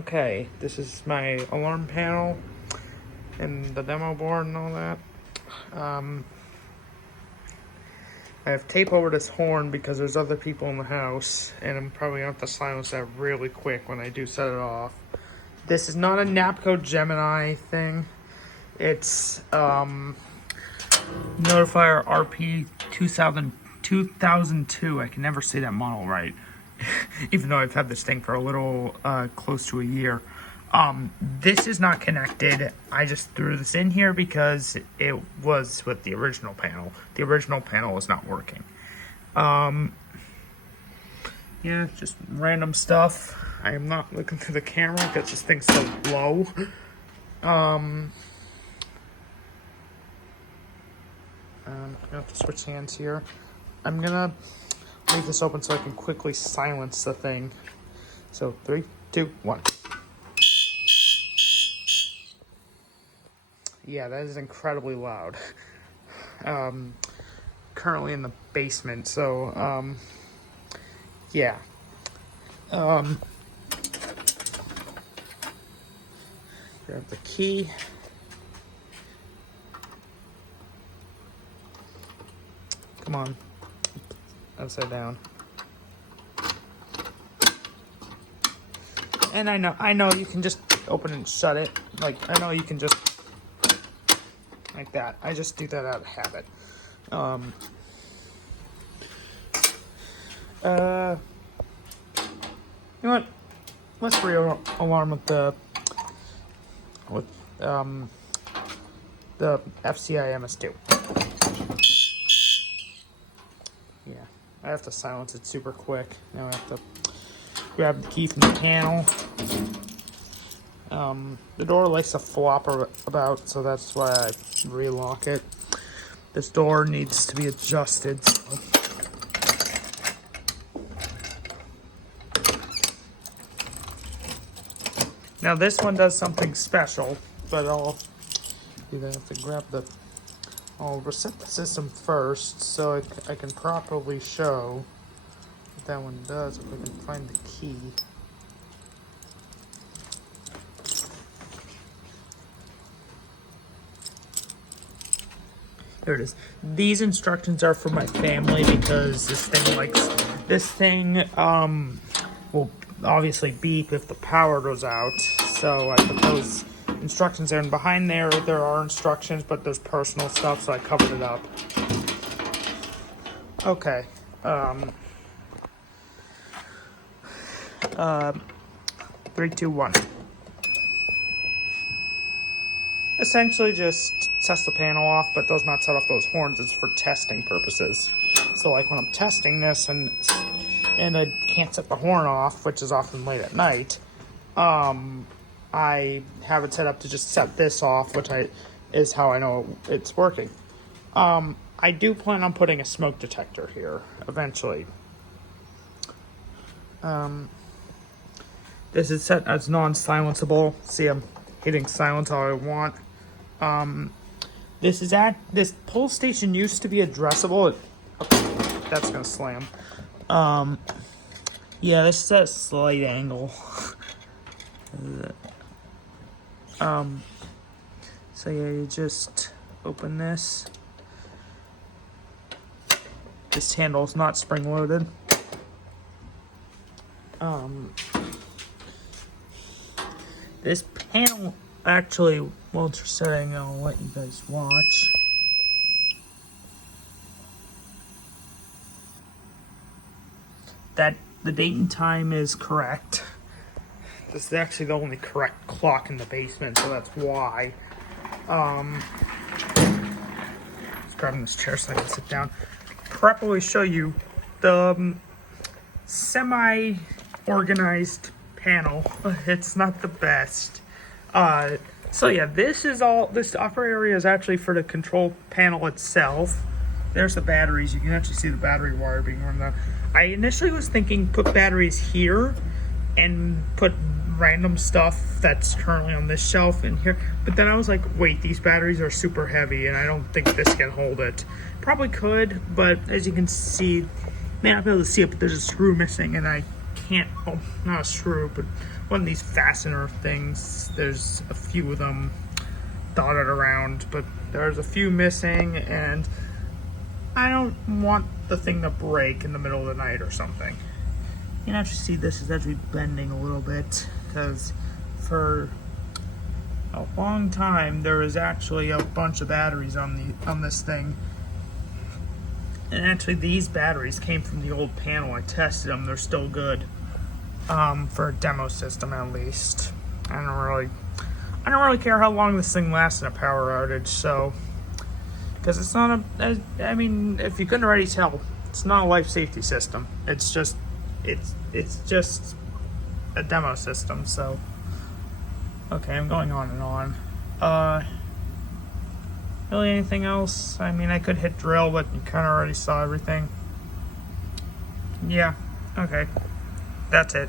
Okay, this is my alarm panel and the demo board and all that. I have tape over this horn because there's other people in the house, and I'm probably going to have to silence that really quick when I do set it off. This is not a Napco Gemini thing. It's Notifier RP 2002. I can never say that model right, even though I've had this thing for a little close to a year. This is not connected. I just threw this in here because it was with the original panel. The original panel was not working. Yeah, just random stuff. I am not looking through the camera because this thing's so low. I have to switch hands here. I'm gonna leave this open so I can quickly silence the thing. So 3, 2, 1. Yeah, that is incredibly loud. Currently in the basement, so yeah. Grab the key. Come on. Upside down. And I know you can just open and shut it. Like, I know you can just like that. I just do that out of habit. You know what? Let's re-alarm with the FCI MS2. Yeah, I have to silence it super quick. Now I have to grab the key from the panel. The door likes to flop about, so that's why I relock it. This door needs to be adjusted. So. Now this one does something special, but I'll either have to grab I'll reset the system first so I can properly show what that one does if I can find the key. There it is. These instructions are for my family because this thing will obviously beep if the power goes out. So I put those instructions there, and behind there are instructions, but there's personal stuff, so I covered it up. Okay. 3, 2, 1. Essentially just test the panel off, but does not set off those horns. It's for testing purposes. So like when I'm testing this and I can't set the horn off, which is often late at night, I have it set up to just set this off, which is how I know it's working. I do plan on putting a smoke detector here eventually. This is set as non-silenceable. See, I'm hitting silence all I want. This pull station used to be addressable. Okay, that's gonna slam. Yeah, this is at a slight angle. So yeah, you just open this. This handle is not spring loaded. This panel actually, while it's setting, I'll let you guys watch. That the date and time is correct. This is actually the only correct clock in the basement, so that's why. Just grabbing this chair so I can sit down. Properly show you the semi-organized panel. It's not the best. So yeah, this upper area is actually for the control panel itself. There's the batteries. You can actually see the battery wire being run down. I initially was thinking put batteries here and put random stuff that's currently on this shelf in here, but then I was like, wait, these batteries are super heavy and I don't think this can hold it. Probably could, but as you can see, may not be able to see it, but there's a screw missing and I can't, not a screw, but one of these fastener things. There's a few of them dotted around, but there's a few missing, and I don't want the thing to break in the middle of the night or something. You can actually see this is actually bending a little bit, because for a long time there was actually a bunch of batteries on this thing. And actually these batteries came from the old panel. I tested them, they're still good. For a demo system at least. I don't really care how long this thing lasts in a power outage, so, because it's not I mean, if you couldn't already tell, it's not a life safety system. It's just a demo system, so. Okay, I'm going on and on. Really anything else? I mean, I could hit drill, but you kind of already saw everything. Yeah, okay. That's it.